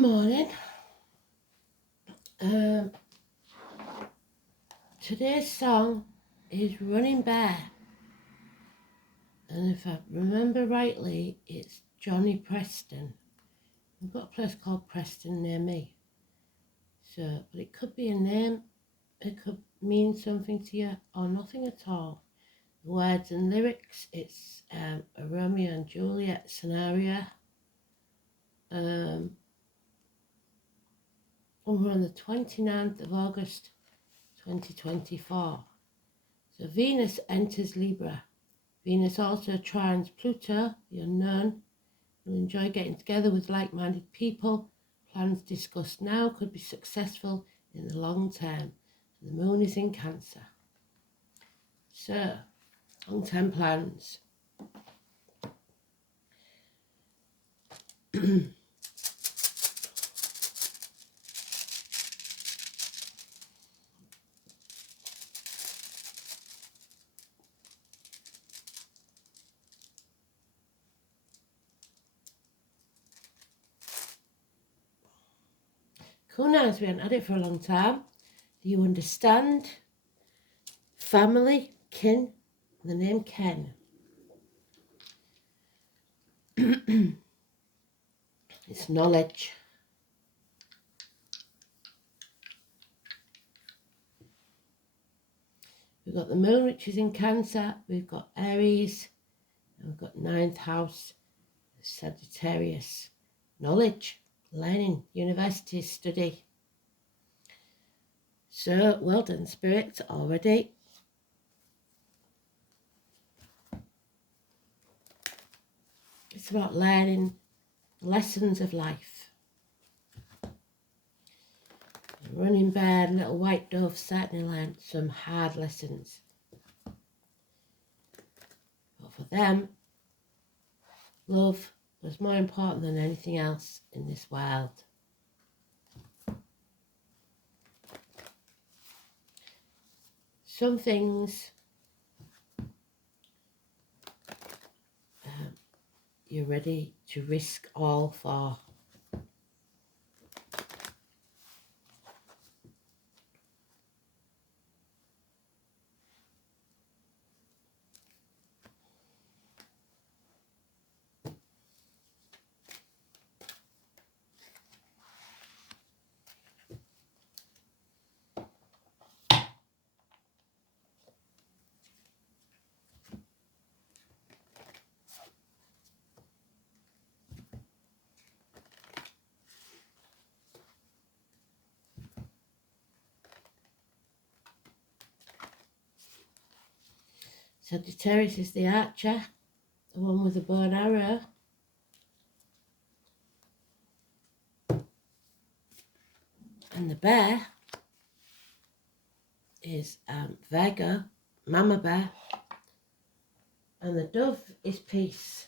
Morning. Um, Today's song is Running Bear, and if I remember rightly, it's Johnny Preston. We've got a place called Preston near me, but it could be a name, it could mean something to you, or nothing at all. The words and lyrics, it's a Romeo and Juliet scenario. And we're on the 29th of August 2024. So Venus enters Libra. Venus also trines Pluto, the unknown. You'll enjoy getting together with like-minded people. Plans discussed now could be successful in the long term. The moon is in Cancer. So, long-term plans. Cool names, we haven't had it for a long time. Do you understand? Family, kin, the name Ken. It's knowledge. We've got the moon, which is in Cancer. We've got Aries. And we've got 9th house, Sagittarius. Knowledge, learning, university, study. So, well done, Spirit, already. It's about learning lessons of life. A running bear and little white dove certainly learned some hard lessons. But for them, love was more important than anything else in this world. Some things you're ready to risk all for. Sagittarius is the archer, the one with the bow and arrow. And the bear is Virgo, Mama Bear. And the dove is peace.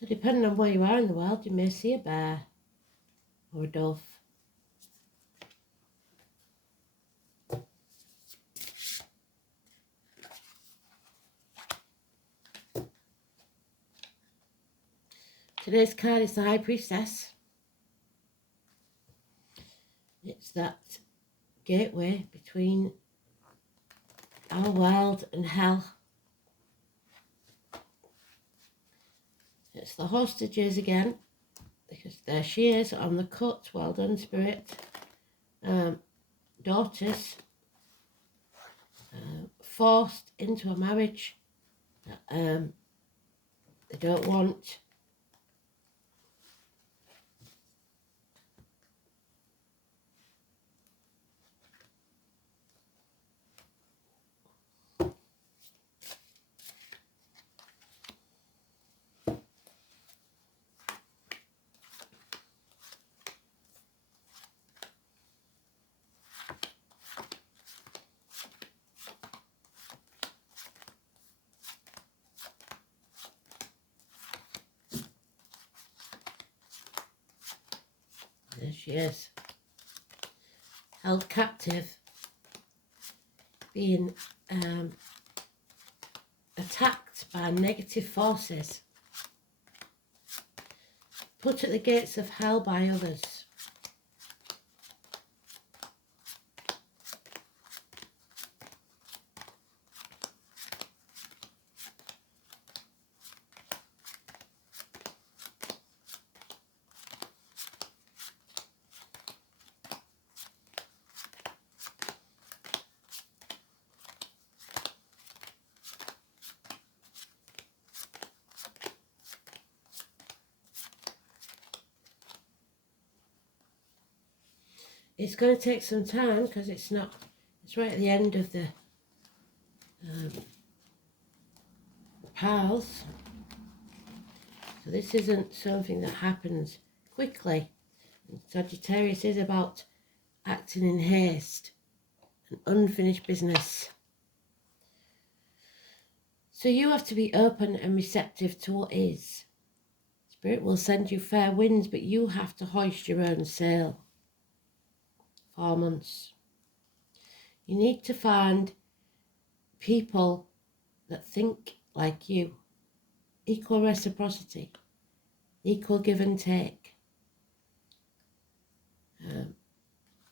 So depending on where you are in the world, you may see a bear or a dove. Today's card is the High Priestess. It's that gateway between our world and hell. It's the hostages again, because there she is on the cut. Well done, Spirit. Daughters forced into a marriage that they don't want. she is. Held captive, being attacked by negative forces, put at the gates of hell by others. It's going to take some time because it's right at the end of the piles. So this isn't something that happens quickly. Sagittarius is about acting in haste and unfinished business. So you have to be open and receptive to what is. Spirit will send you fair winds, but you have to hoist your own sail. 4 months. You need to find people that think like you. Equal reciprocity. Equal give and take.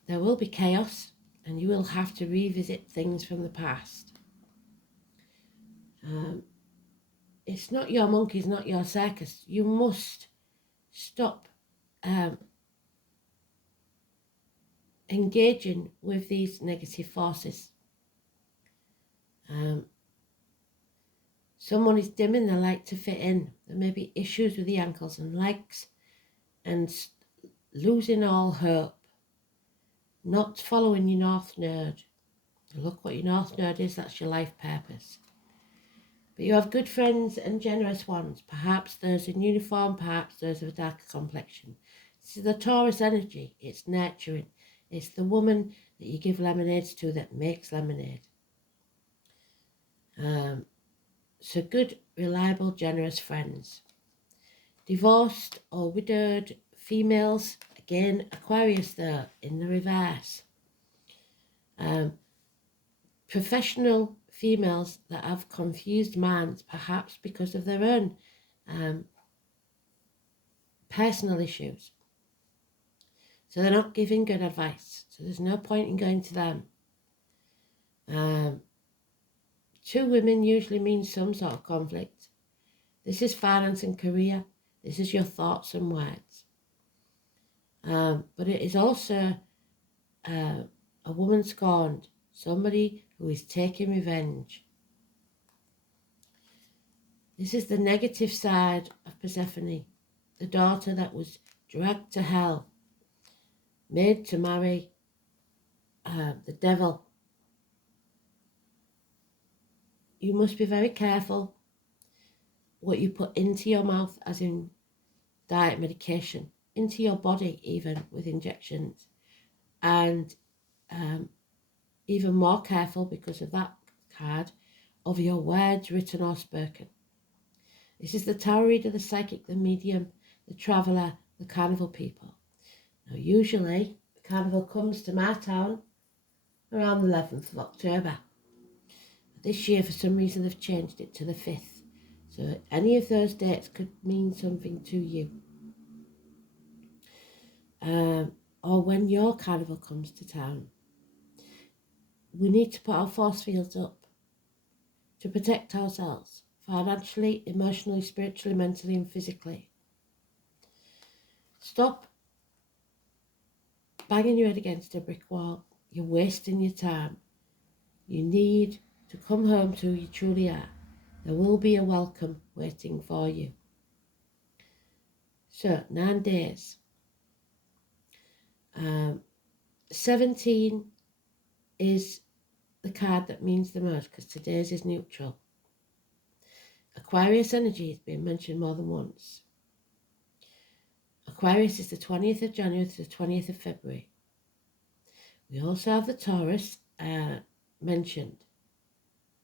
There will be chaos and you will have to revisit things from the past. It's not your monkeys, not your circus. You must stop engaging with these negative forces. Someone is dimming the light to fit in. There may be issues with the ankles and legs and losing all hope. Not following your North Node. Look what your North Node is, that's your life purpose. But you have good friends and generous ones. Perhaps those in uniform, perhaps those of a darker complexion. This is the Taurus energy. It's nurturing. It's the woman that you give lemonades to that makes lemonade. So good, reliable, generous friends. Divorced or widowed females, again, Aquarius there in the reverse. Professional females that have confused minds, perhaps because of their own personal issues. So they're not giving good advice. So there's no point in going to them. 2 women usually means some sort of conflict. This is finance and career. This is your thoughts and words. But it is also a woman scorned. Somebody who is taking revenge. This is the negative side of Persephone. The daughter that was dragged to hell. Made to marry the devil. You must be very careful what you put into your mouth, as in diet, medication, into your body even with injections. And even more careful because of that card of your words written or spoken. This is the tarot reader, the psychic, the medium, the traveller, the carnival people. Now usually the carnival comes to my town around the 11th of October. This year, for some reason, they've changed it to the 5th. So any of those dates could mean something to you. Or when your carnival comes to town. We need to put our force fields up to protect ourselves, financially, emotionally, spiritually, mentally and physically. Stop banging your head against a brick wall. You're wasting your time. You need to come home to who you truly are. There will be a welcome waiting for you. So, 9 days. 17 is the card that means the most because today's is neutral. Aquarius energy has been mentioned more than once. Aquarius is the 20th of January to the 20th of February. We also have the Taurus mentioned.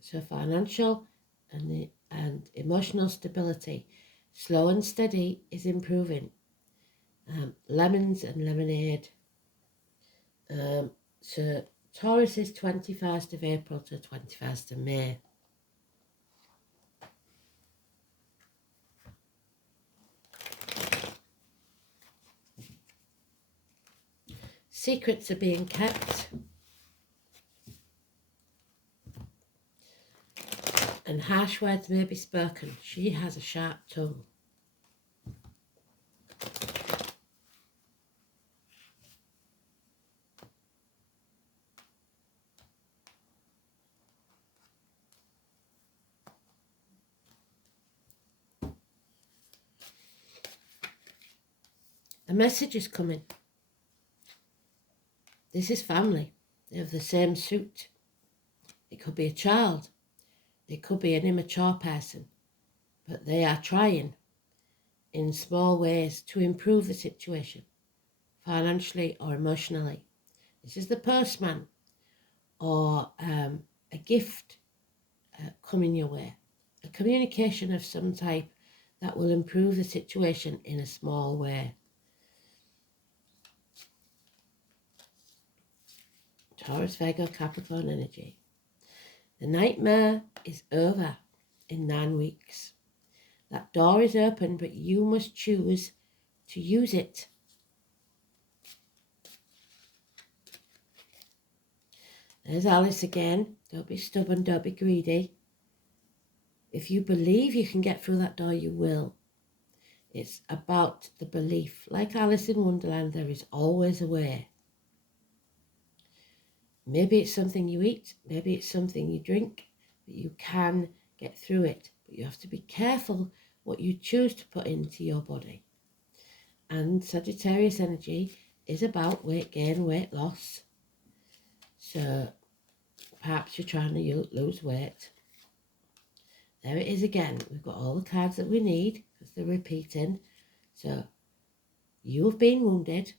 So financial and emotional stability, slow and steady, is improving. lemons and lemonade. So Taurus is 21st of April to 21st of May. Secrets are being kept. And harsh words may be spoken. She has a sharp tongue. A message is coming. This is family. They have the same suit. It could be a child. It could be an immature person. But they are trying in small ways to improve the situation, financially or emotionally. This is the postman or a gift coming your way. A communication of some type that will improve the situation in a small way. Taurus, Virgo, Capricorn energy. The nightmare is over in 9 weeks. That door is open, but you must choose to use it. There's Alice again. Don't be stubborn, don't be greedy. If you believe you can get through that door, you will. It's about the belief. Like Alice in Wonderland, there is always a way. Maybe it's something you eat, maybe it's something you drink, but you can get through it. But you have to be careful what you choose to put into your body. And Sagittarius energy is about weight gain, weight loss. So perhaps you're trying to lose weight. There it is again. We've got all the cards that we need because they're repeating. So you've been wounded,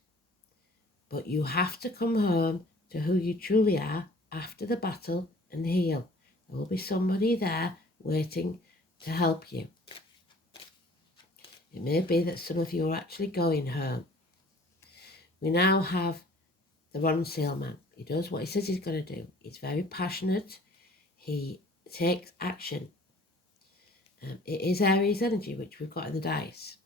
but you have to come home to who you truly are after the battle and heal. There will be somebody there waiting to help you. It may be that some of you are actually going home. We now have the Ronseal man. He does what he says he's going to do. He's very passionate. He takes action. It is Aries energy, which we've got in the dice.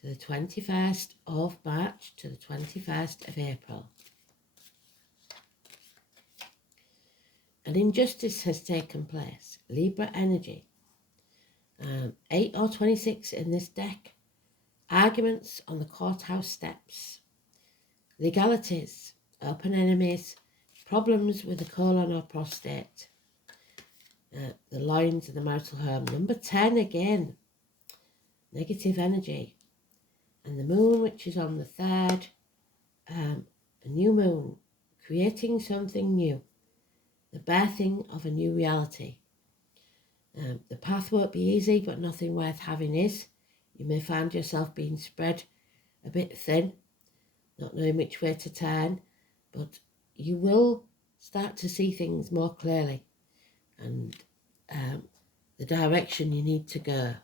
So the 21st of March to the 21st of April. An injustice has taken place. Libra energy. 8 or 26 in this deck. Arguments on the courthouse steps. Legalities. Open enemies. Problems with the colon or prostate. The loins and the marital home. Number 10 again. Negative energy. And the moon, which is on the 3rd. A new moon. Creating something new. The birthing of a new reality. The path won't be easy, but nothing worth having is. You may find yourself being spread a bit thin, not knowing which way to turn, but you will start to see things more clearly and the direction you need to go.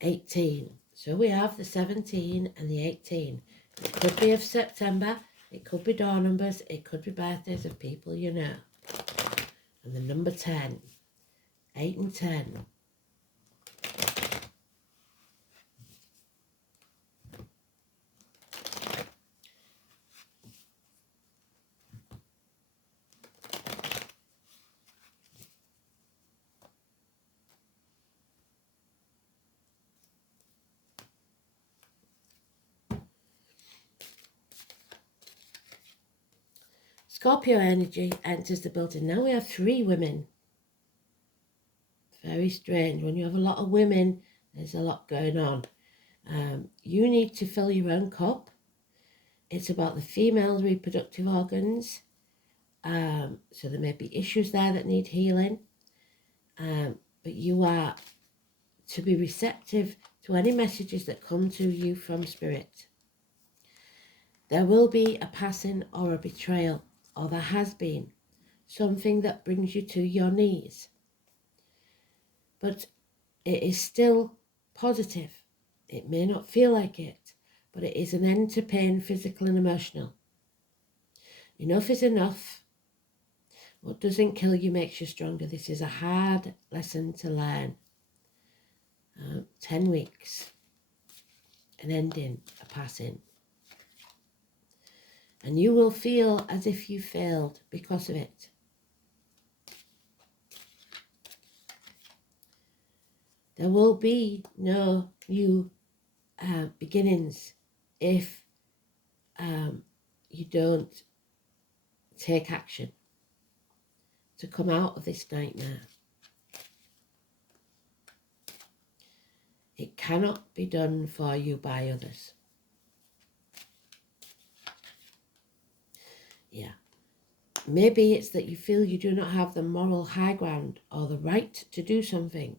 18. So we have the 17 and the 18. It could be of September. It could be door numbers, it could be birthdays of people you know. And the number 10, 8 and 10. Scorpio energy enters the building. Now we have 3 women. Very strange. When you have a lot of women, there's a lot going on. You need to fill your own cup. It's about the female reproductive organs. So there may be issues there that need healing. But you are to be receptive to any messages that come to you from spirit. There will be a passing or a betrayal, or there has been something that brings you to your knees. But it is still positive. It may not feel like it, but it is an end to pain, physical and emotional. Enough is enough. What doesn't kill you makes you stronger. This is a hard lesson to learn. 10 weeks, an ending, a passing. And you will feel as if you failed because of it. There will be no new beginnings if you don't take action to come out of this nightmare. It cannot be done for you by others. Yeah. Maybe it's that you feel you do not have the moral high ground or the right to do something.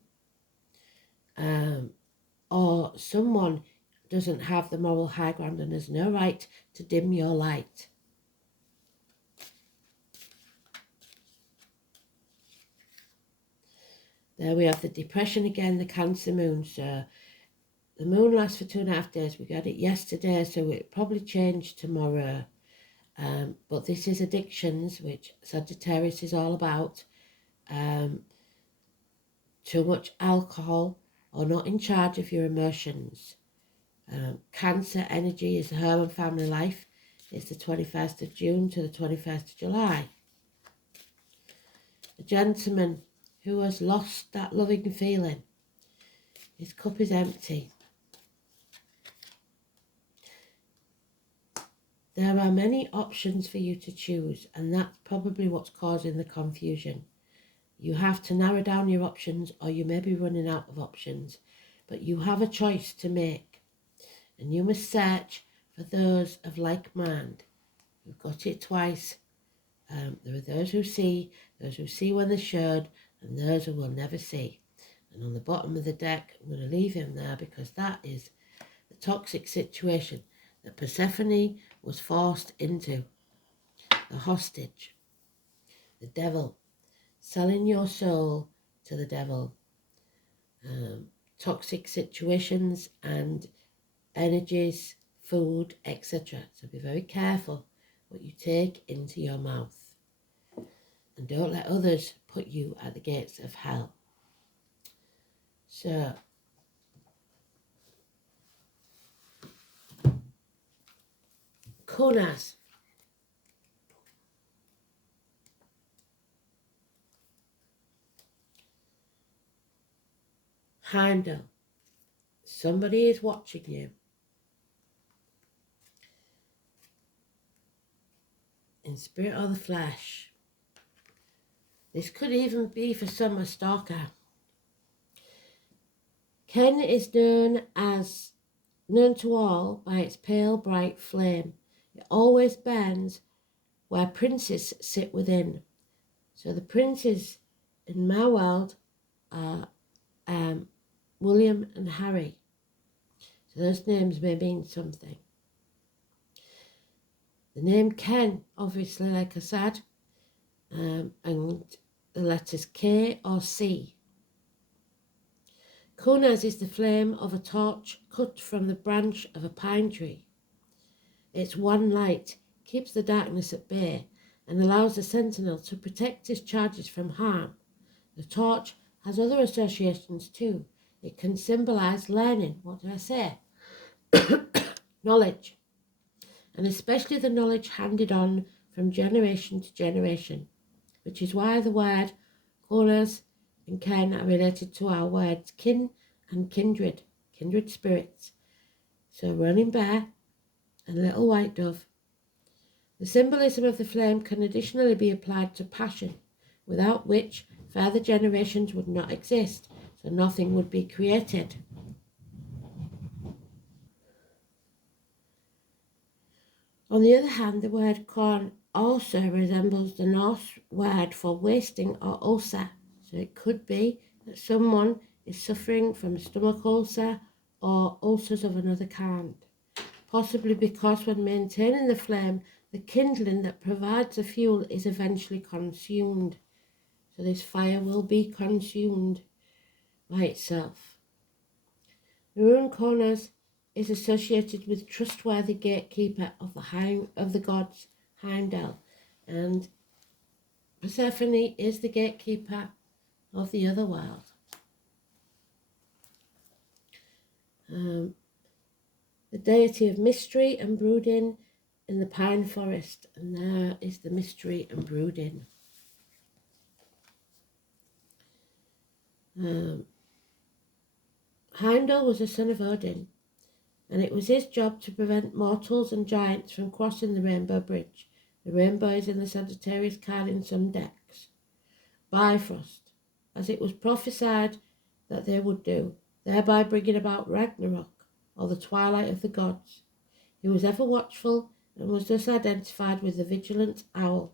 Or someone doesn't have the moral high ground and has no right to dim your light. There we have the depression again, the Cancer moon. So the moon lasts for 2.5 days. We got it yesterday, so it probably changed tomorrow. But this is addictions, which Sagittarius is all about. Too much alcohol or not in charge of your emotions. Cancer energy is the home and family life. It's the 21st of June to the 21st of July. The gentleman who has lost that loving feeling. His cup is empty. There are many options for you to choose, and that's probably what's causing the confusion. You have to narrow down your options, or you may be running out of options, but you have a choice to make, and you must search for those of like mind. We've got it twice. There are those who see when they should, and those who will never see. And on the bottom of the deck, I'm going to leave him there because that is the toxic situation that Persephone was forced into. The hostage, the devil, selling your soul to the devil. Toxic situations and energies, food, etc. So be very careful what you take into your mouth. And don't let others put you at the gates of hell. So, Kunas. Heimdall. Somebody is watching you. In spirit or the flesh. This could even be for some a stalker. Ken is known to all by its pale bright flame. It always burns where princes sit within. So the princes in my world are William and Harry. So those names may mean something. The name Ken, obviously, like I said, and the letters K or C. Kunas is the flame of a torch cut from the branch of a pine tree. Its one light keeps the darkness at bay and allows the sentinel to protect his charges from harm. The torch has other associations too. It can symbolize learning. What did I say? Knowledge. And especially the knowledge handed on from generation to generation, which is why the word Kunas and Ken are related to our words kin and kindred spirits. So running bear and little white dove. The symbolism of the flame can additionally be applied to passion, without which further generations would not exist, so nothing would be created. On the other hand, the word corn also resembles the Norse word for wasting or ulcer, so it could be that someone is suffering from stomach ulcer or ulcers of another kind, possibly because when maintaining the flame, the kindling that provides the fuel is eventually consumed. So this fire will be consumed by itself. The rune Kornaz is associated with trustworthy gatekeeper of the gods, Heimdall, and Persephone is the gatekeeper of the other world. The deity of mystery and brooding in the pine forest, and there is the mystery and brooding. Heimdall was a son of Odin, and it was his job to prevent mortals and giants from crossing the Rainbow Bridge. The rainbow is in the Sagittarius card in some decks. Bifrost, as it was prophesied that they would do, thereby bringing about Ragnarok, or the twilight of the gods. He was ever watchful and was thus identified with the vigilant owl.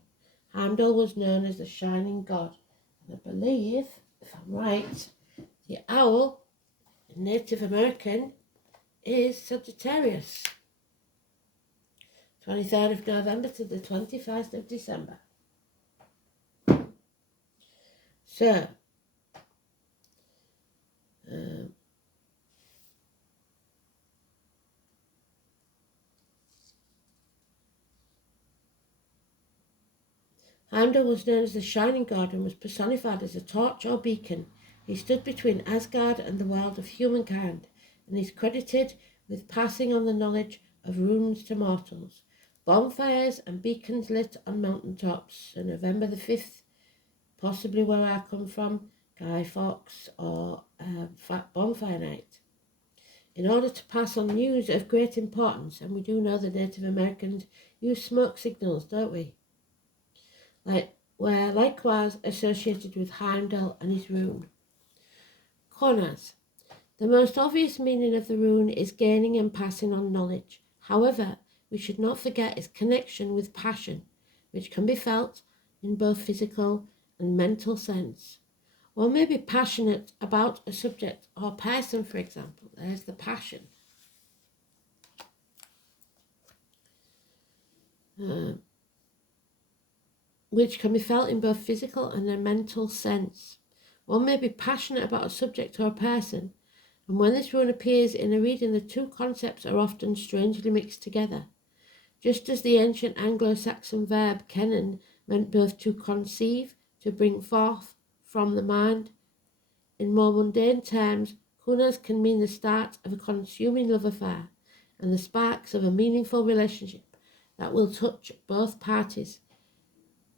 Heimdall was known as the shining god, and I believe, if I'm right, the owl in Native American is Sagittarius. 23rd of November to the 21st of December. So, Heimdall was known as the Shining God and was personified as a torch or beacon. He stood between Asgard and the world of humankind, and is credited with passing on the knowledge of runes to mortals. Bonfires and beacons lit on mountaintops. So November the 5th, possibly where I come from, Guy Fawkes or Fat Bonfire Night. In order to pass on news of great importance, and we do know the Native Americans use smoke signals, don't we? Were likewise associated with Heimdall and his rune. Kornaz. The most obvious meaning of the rune is gaining and passing on knowledge. However, we should not forget its connection with passion, which can be felt in both physical and mental sense. One may be passionate about a subject or person, for example. There's the passion. Which can be felt in both physical and a mental sense. One may be passionate about a subject or a person, and when this rune appears in a reading, the two concepts are often strangely mixed together. Just as the ancient Anglo-Saxon verb kennen meant both to conceive, to bring forth from the mind, in more mundane terms, Kornaz can mean the start of a consuming love affair and the sparks of a meaningful relationship that will touch both parties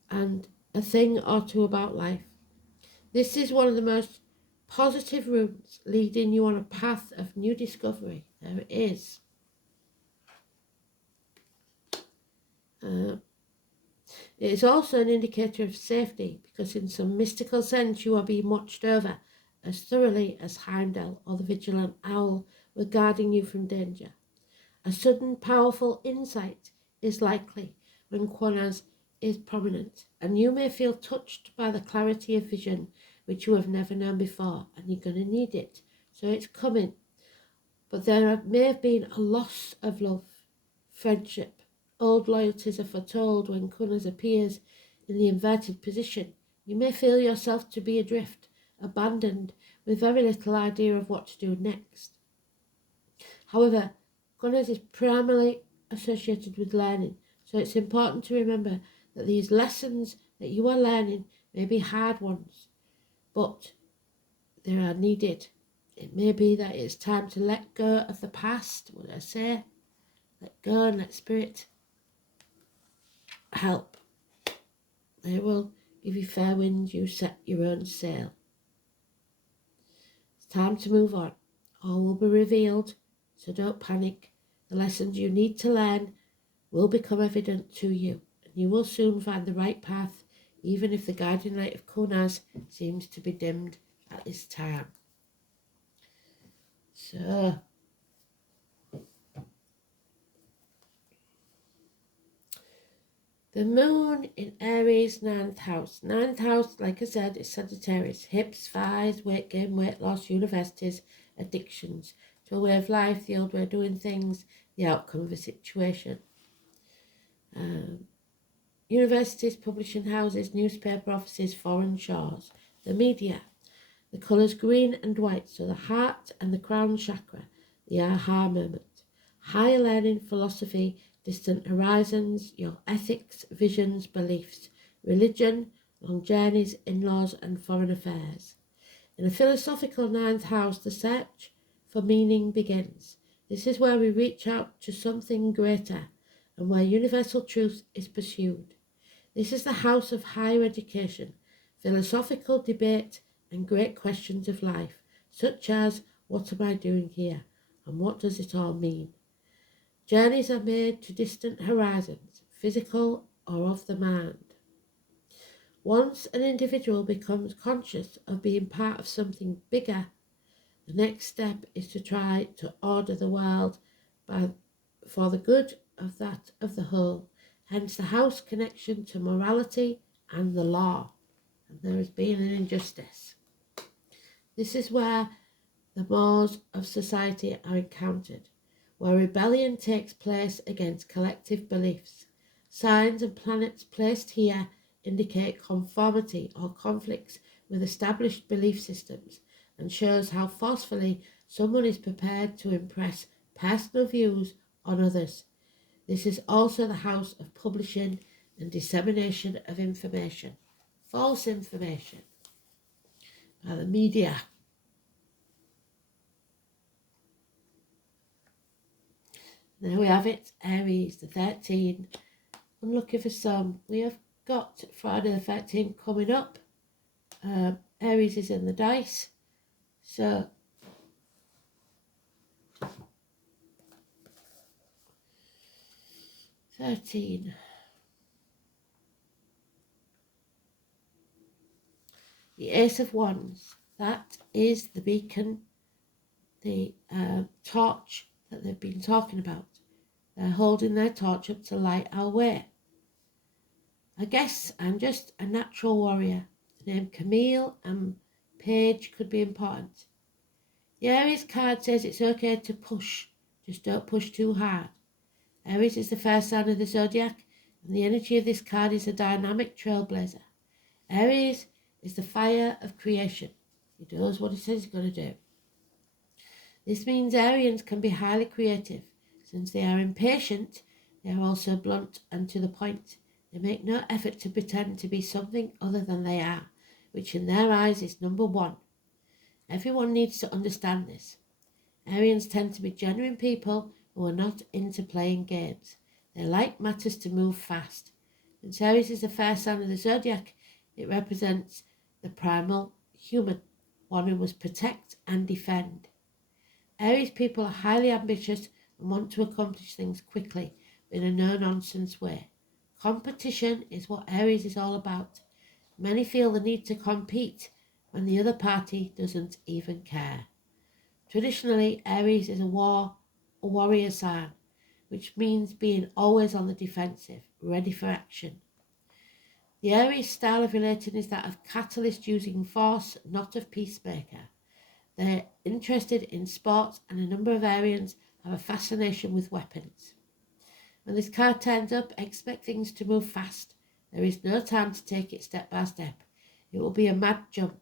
and a thing or two about life. This is one of the most positive runes, leading you on a path of new discovery. There it is. It is also an indicator of safety, because in some mystical sense you are being watched over as thoroughly as Heimdall or the vigilant owl were guarding you from danger. A sudden powerful insight is likely when Kornaz is prominent, and you may feel touched by the clarity of vision which you have never known before, and you're going to need it. So it's coming. But there may have been a loss of love, friendship. Old loyalties are foretold when Kornaz appears in the inverted position. You may feel yourself to be adrift, abandoned, with very little idea of what to do next. However, Kornaz is primarily associated with learning, so it's important to remember that these lessons that you are learning may be hard ones, but they are needed. It may be that it's time to let go of the past. What did I say? Let go and let spirit help. They will give you fair winds, you set your own sail. It's time to move on. All will be revealed, so don't panic. The lessons you need to learn will become evident to you, and you will soon find the right path, even if the guiding light of Kornaz seems to be dimmed at this time. So, the moon in Aries, 9th house. 9th house, like I said, is Sagittarius. Hips, thighs, weight gain, weight loss, universities, addictions. To a way of life, the old way of doing things, the outcome of a situation. Universities, publishing houses, newspaper offices, foreign shores. The media. The colours green and white, so the heart and the crown chakra. the aha moment. Higher learning, philosophy, distant horizons, your ethics, visions, beliefs, religion, long journeys, in-laws and foreign affairs. In a philosophical ninth house, the search for meaning begins. This is where we reach out to something greater and where universal truth is pursued. This is the house of higher education, philosophical debate and great questions of life, such as, what am I doing here and what does it all mean? Journeys are made to distant horizons, physical or of the mind. Once an individual becomes conscious of being part of something bigger, the next step is to try to order the world for the good of that of the whole, hence the house connection to morality and the law. And there has been an injustice. This is where the mores of society are encountered, where rebellion takes place against collective beliefs. Signs and planets placed here indicate conformity or conflicts with established belief systems and shows how forcefully someone is prepared to impress personal views on others. This is also the house of publishing and dissemination of information, false information, by the media. There we have it, Aries, the 13. Unlucky for some. We have got Friday the 13th coming up. Aries is in the dice. So, $13. The Ace of Wands. That is the beacon, the torch that they've been talking about. They're holding their torch up to light our way. I guess I'm just a natural warrior. The name Camille and Page could be important. The Aries card says it's okay to push, just don't push too hard. Aries is the first sign of the zodiac, and the energy of this card is a dynamic trailblazer. Aries is the fire of creation. He does what he says he's going to do. This means Arians can be highly creative. Since they are impatient, they are also blunt and to the point. They make no effort to pretend to be something other than they are, which in their eyes is number one. Everyone needs to understand this. Arians tend to be genuine people who are not into playing games. They like matters to move fast. Since Aries is the first sign of the zodiac, it represents the primal human, one who must protect and defend. Aries people are highly ambitious and want to accomplish things quickly in a no-nonsense way. Competition is what Aries is all about. Many feel the need to compete when the other party doesn't even care. Traditionally, Aries is a warrior sign, which means being always on the defensive, ready for action. The Aries style of relating is that of catalyst using force, not of peacemaker. They're interested in sports, and a number of Arians have a fascination with weapons. When this card turns up, expect things to move fast. There is no time to take it step by step. It will be a mad jump,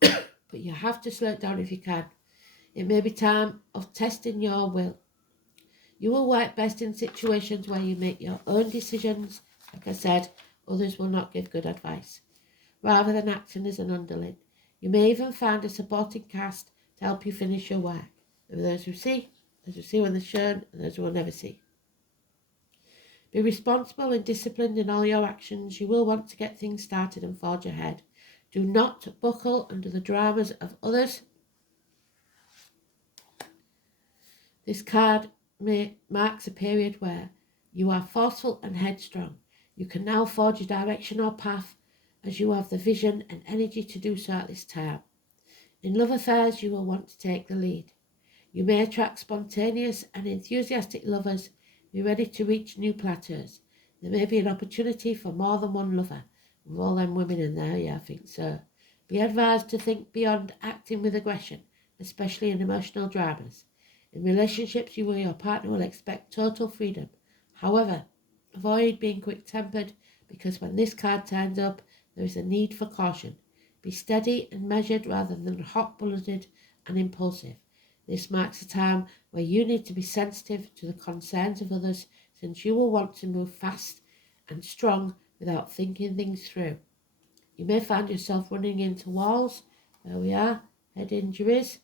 but you have to slow it down if you can. It may be time of testing your will. You will work best in situations where you make your own decisions. Like I said, others will not give good advice, rather than acting as an underling. You may even find a supporting cast to help you finish your work. There are those who see when they're shown, and those who will never see. Be responsible and disciplined in all your actions. You will want to get things started and forge ahead. Do not buckle under the dramas of others. This card marks a period where you are forceful and headstrong. You can now forge a direction or path as you have the vision and energy to do so at this time. In love affairs, you will want to take the lead. You may attract spontaneous and enthusiastic lovers. Be ready to reach new plateaus. There may be an opportunity for more than one lover. With all them women in there, yeah, I think so. Be advised to think beyond acting with aggression, especially in emotional dramas. In relationships, you and your partner will expect total freedom. However, avoid being quick-tempered, because when this card turns up, there is a need for caution. Be steady and measured rather than hot-blooded and impulsive. This marks a time where you need to be sensitive to the concerns of others, since you will want to move fast and strong without thinking things through. You may find yourself running into walls. There we are, head injuries.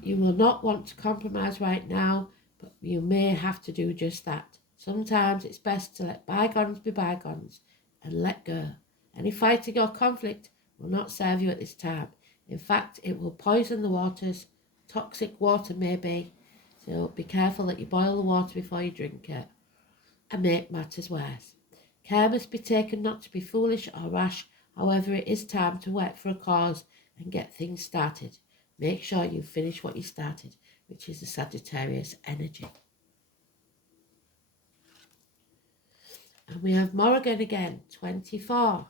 You will not want to compromise right now, but you may have to do just that. Sometimes it's best to let bygones be bygones and let go. Any fighting or conflict will not serve you at this time. In fact, it will poison the waters. Toxic water may be, so be careful that you boil the water before you drink it and make matters worse. Care must be taken not to be foolish or rash. However, it is time to work for a cause and get things started. Make sure you finish what you started, which is the Sagittarius energy. And we have Morrigan again, 24.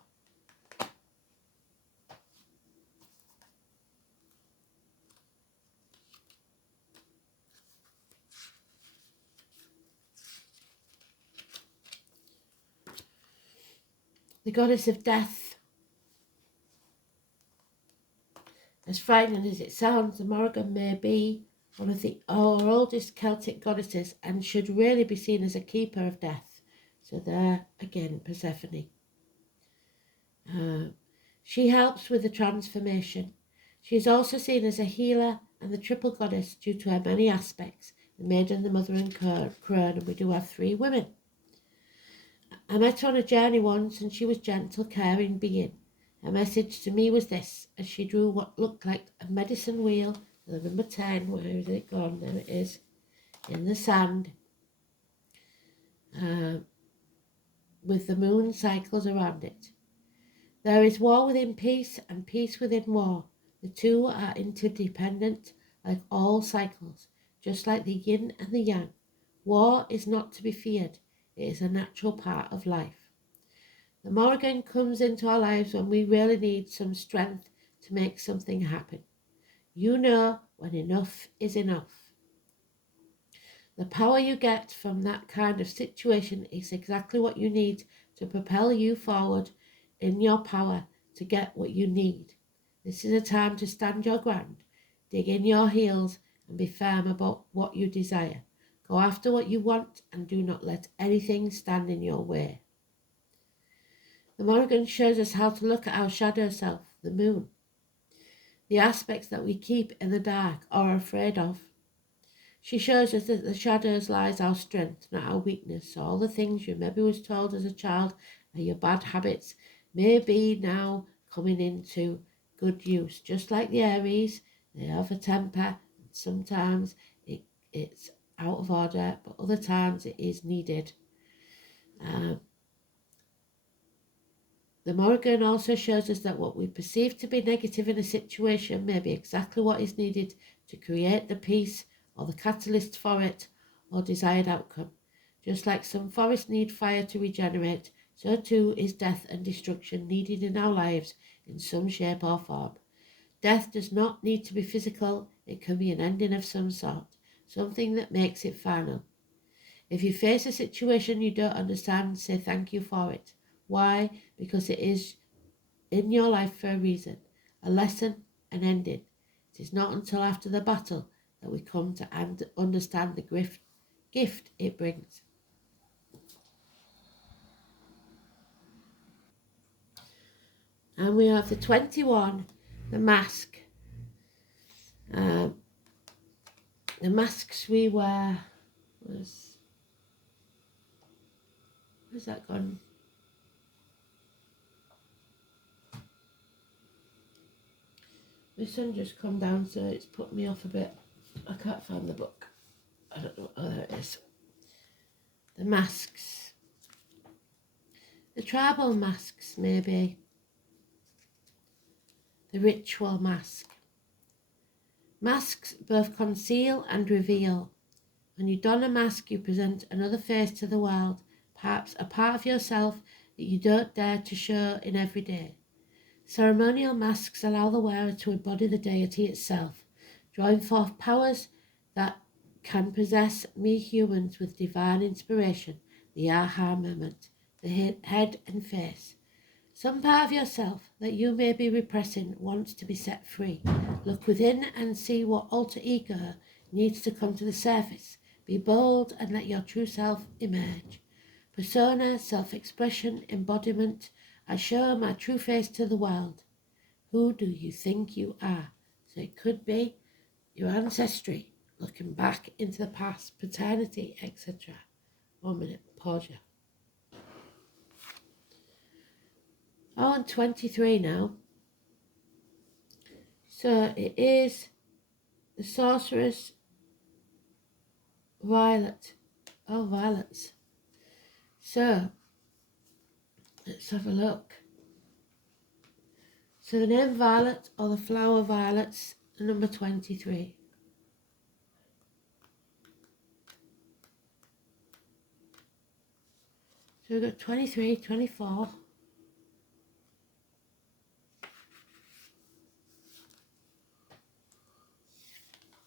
The goddess of death. As frightening as it sounds, the Morrigan may be one of our oldest Celtic goddesses and should really be seen as a keeper of death. So there again, Persephone. She helps with the transformation. She is also seen as a healer and the triple goddess due to her many aspects, the maiden, the mother and crone, and we do have 3 women. I met her on a journey once and she was gentle, caring being. Her message to me was this, as she drew what looked like a medicine wheel, the number 10, where is it gone? There it is, in the sand, with the moon cycles around it. There is war within peace and peace within war. The two are interdependent, like all cycles, just like the yin and the yang. War is not to be feared. It is a natural part of life. The Morrigan comes into our lives when we really need some strength to make something happen. You know when enough is enough. The power you get from that kind of situation is exactly what you need to propel you forward in your power to get what you need. This is a time to stand your ground, dig in your heels and be firm about what you desire. Go after what you want and do not let anything stand in your way. The Morrigan shows us how to look at our shadow self, the moon, the aspects that we keep in the dark or are afraid of. She shows us that the shadows lies our strength, not our weakness. All the things you maybe was told as a child are your bad habits may be now coming into good use. Just like the Aries, they have a temper. And sometimes it's out of order, but other times it is needed. The Morrigan also shows us that what we perceive to be negative in a situation may be exactly what is needed to create the peace or the catalyst for it or desired outcome. Just like some forests need fire to regenerate, so too is death and destruction needed in our lives in some shape or form. Death does not need to be physical, it can be an ending of some sort, something that makes it final. If you face a situation you don't understand, say thank you for it. Why? Because it is in your life for a reason, a lesson, an ending. It is not until after the battle that we come to understand the gift it brings. And we have the 21, the mask. The masks we wear where's that gone? My son just come down, so it's put me off a bit. I can't find the book. I don't know. Oh, there it is. The masks. The tribal masks, maybe. The ritual mask. Masks both conceal and reveal. When you don a mask, you present another face to the world, perhaps a part of yourself that you don't dare to show in every day. Ceremonial masks allow the wearer to embody the deity itself, drawing forth powers that can possess mere humans with divine inspiration, the aha moment, the head and face. Some part of yourself that you may be repressing wants to be set free. Look within and see what alter ego needs to come to the surface. Be bold and let your true self emerge. Persona, self-expression, embodiment. I show my true face to the world. Who do you think you are? So it could be your ancestry, looking back into the past, paternity, etc. 1 minute, pause you. Oh, I'm 23 now. So it is the Sorceress Violet. Oh, violets. So let's have a look. So the name Violet, or the flower violets, the number 23. So we've got 23, 24.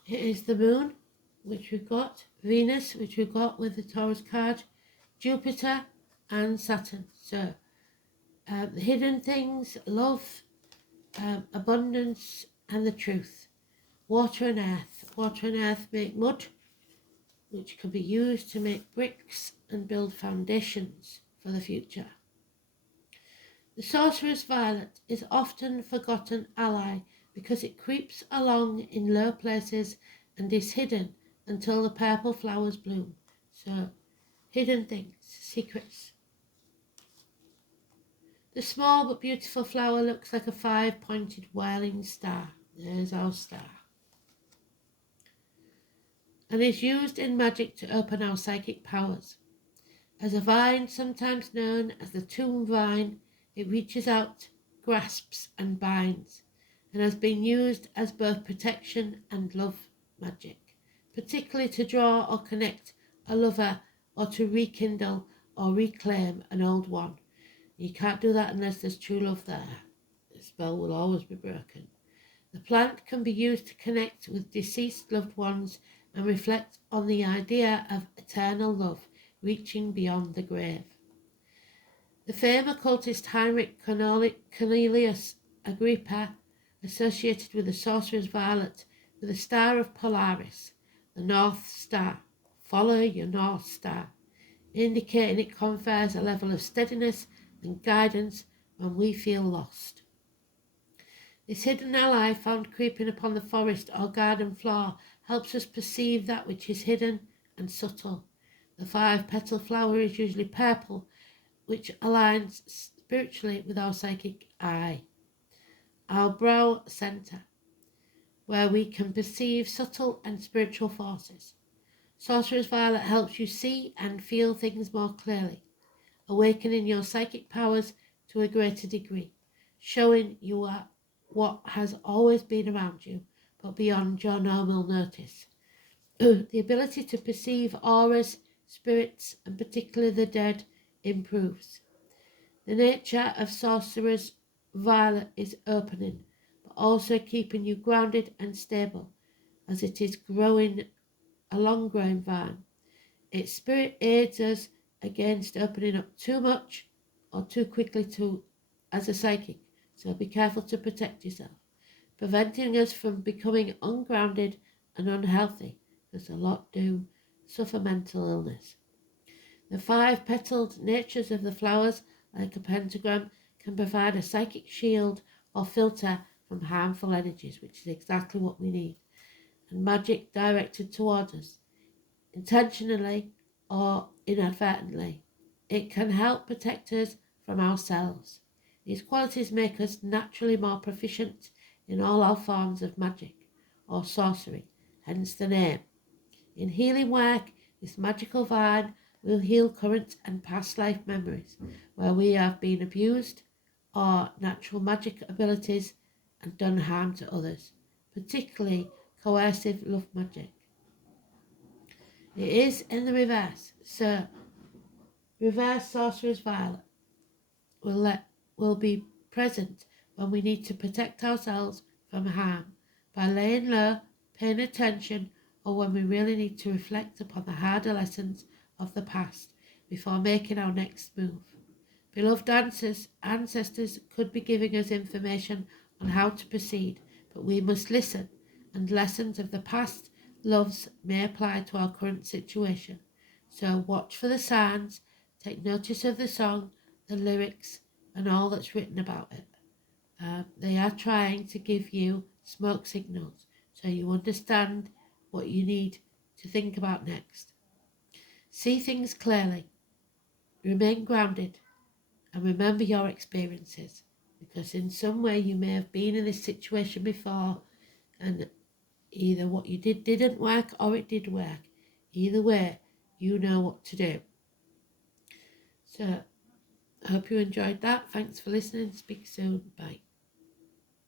It is the moon, which we've got, Venus, which we've got with the Taurus card, Jupiter and Saturn. So the hidden things, love, abundance and the truth. Water and earth. Water and earth make mud, which can be used to make bricks and build foundations for the future. The sorcerer's violet is often forgotten ally because it creeps along in low places and is hidden until the purple flowers bloom. So, hidden things, secrets. The small but beautiful flower looks like a 5-pointed whirling star. There's our star. And is used in magic to open our psychic powers. As a vine, sometimes known as the tomb vine, it reaches out, grasps and binds, and has been used as both protection and love magic, particularly to draw or connect a lover or to rekindle or reclaim an old one. You can't do that unless there's true love there. The spell will always be broken. The plant can be used to connect with deceased loved ones and reflect on the idea of eternal love reaching beyond the grave. The famed occultist Heinrich Cornelius Agrippa associated with the sorcerer's violet with the star of Polaris, the North Star. Follow your North Star, indicating it confers a level of steadiness and guidance when we feel lost. This hidden ally found creeping upon the forest or garden floor helps us perceive that which is hidden and subtle. The 5-petal flower is usually purple, which aligns spiritually with our psychic eye. Our brow center, where we can perceive subtle and spiritual forces. Sorcerer's Violet helps you see and feel things more clearly, awakening your psychic powers to a greater degree, showing you are what has always been around you, but beyond your normal notice. The ability to perceive auras, spirits, and particularly the dead, improves. The nature of Sorcerer's Violet is opening, but also keeping you grounded and stable, as it is growing a long-growing vine. Its spirit aids us against opening up too much or too quickly as a psychic, so be careful to protect yourself, preventing us from becoming ungrounded and unhealthy, because a lot do suffer mental illness. The 5-petaled natures of the flowers, like a pentagram, can provide a psychic shield or filter from harmful energies, which is exactly what we need, and magic directed towards us, intentionally or inadvertently. It can help protect us from ourselves. These qualities make us naturally more proficient in all our forms of magic or sorcery, hence the name. In healing work, this magical vine will heal current and past life memories where we have been abused or natural magic abilities and done harm to others, particularly coercive love magic. It is in the reverse, so reverse Sorcerer's Violet will be present when we need to protect ourselves from harm by laying low, paying attention, or when we really need to reflect upon the harder lessons of the past before making our next move. Beloved ancestors could be giving us information on how to proceed, but we must listen, and lessons of the past loves may apply to our current situation. So watch for the signs, take notice of the song, the lyrics, and all that's written about it. They are trying to give you smoke signals so you understand what you need to think about next. See things clearly, remain grounded, and remember your experiences, because in some way you may have been in this situation before, and either what you did didn't work or it did work. Either way, you know what to do. So I hope you enjoyed that. Thanks for listening. Speak soon. Bye.